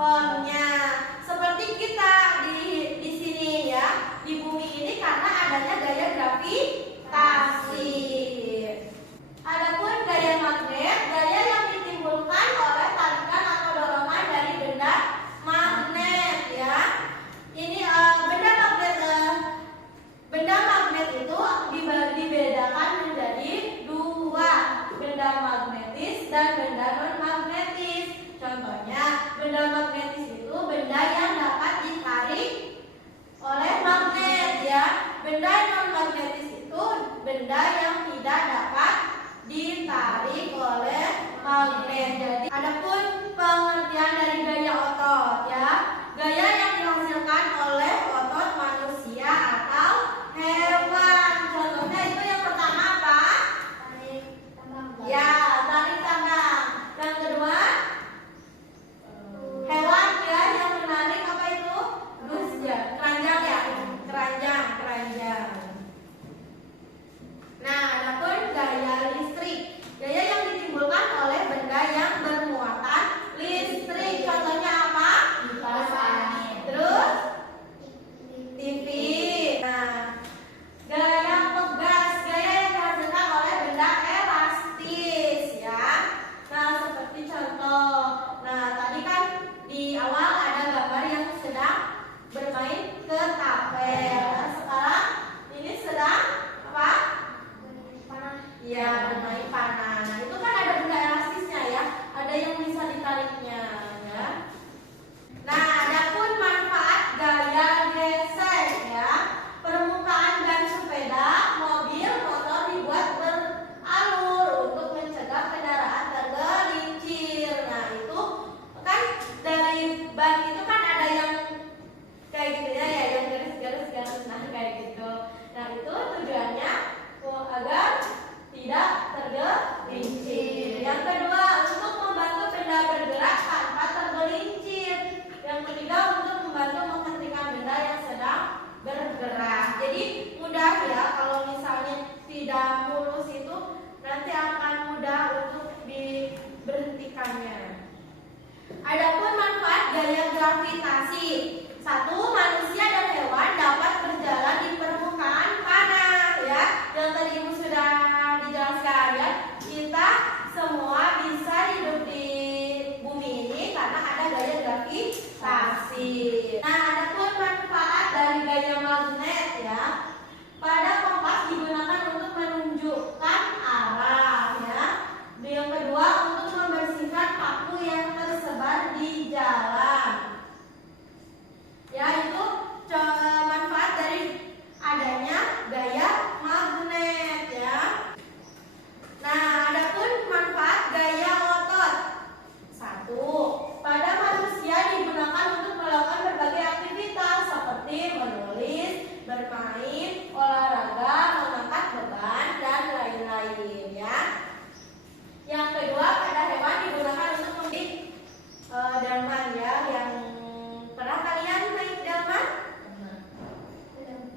home-nya. Seperti kita di sini ya, di bumi ini karena adanya gaya gravitasi. Adapun gaya magnet, gaya yang ditimbulkan oleh tarikan atau dorongan dari benda magnet ya. Ini benda magnet itu dibedakan menjadi dua, benda magnetis dan benda non magnetis. Contohnya, benda magnetis itu benda yang dapat ditarik oleh magnet ya. Benda non magnetis itu benda yang tidak dapat ditarik oleh magnet. Jadi, adapun pengertian dari gaya otot ya, gaya yang dihasilkan oleh otot manusia atau hewan. Contohnya itu yang pertama apa? Tarik tambang. Ya, tarik tambang. Yang kedua, hewan ya yang menarik apa itu? Dus ya, keranjang ya, keranjang. Nah, adapun gaya listrik, gaya yang ditimbulkan oleh benda yang bermuatan listrik. Contohnya apa? Kipas angin. Terus TV. Nah, gaya pegas, gaya yang dihasilkan oleh benda elastis ya. Nah, seperti contoh. Nah, tadi kan di awal ada gambar yang sedang bermain ketapel. Nah, sekarang ini sedang apa? Panah. Ya, bermain panah. Nah, itu kan ada benda elastisnya ya. Ada yang bisa ditariknya ya. Nah, adapun manfaat gaya gesek ya. Permukaan dan sepeda, mobil, motor dibuat beralur untuk mencegah kendaraan tergelincir. Nah, itu kan dari ban itu kan ada yang kayak gitu ya, yang garis-garis nah kayak gitu. Nah, itu tujuannya agar tidak tergelincir. Yang kedua, untuk membantu benda bergerak tanpa tergelincir. Yang ketiga, untuk membantu menghentikan benda yang sedang bergerak. Jadi mudah ya, kalau misalnya tidak mulus itu nanti akan mudah untuk diberhentikannya. Adapun manfaat gaya gravitasi. Satu, manusia dan hewan dapat berjalan di permukaan tanah ya. Yang tadi Ibu sudah dijelaskan ya. Kita semua bisa hidup di bumi ini karena ada gaya gravitasi. Nah, adapun manfaat dari gaya magnet ya. Pada kompas digunakan untuk menunjukkan arah ya. Yang kedua, untuk membersihkan paku yang tersebar di jalan. Ya, itu manfaat dari adanya gaya magnet ya. Nah, adapun manfaat gaya otot. Satu, pada manusia digunakan untuk melakukan berbagai aktivitas seperti menulis, bermain, olahraga, mengangkat beban dan lain-lain ya. Yang kedua, pada hewan digunakan untuk membidik delman ya. Yang pernah kalian naik delman?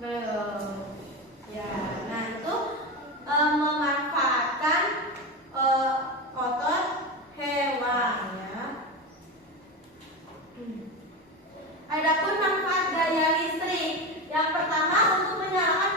Belum. Ya, nah itu memanfaatkan otot hewan ya. Adapun manfaat gaya listrik. Yang pertama, untuk menyalakan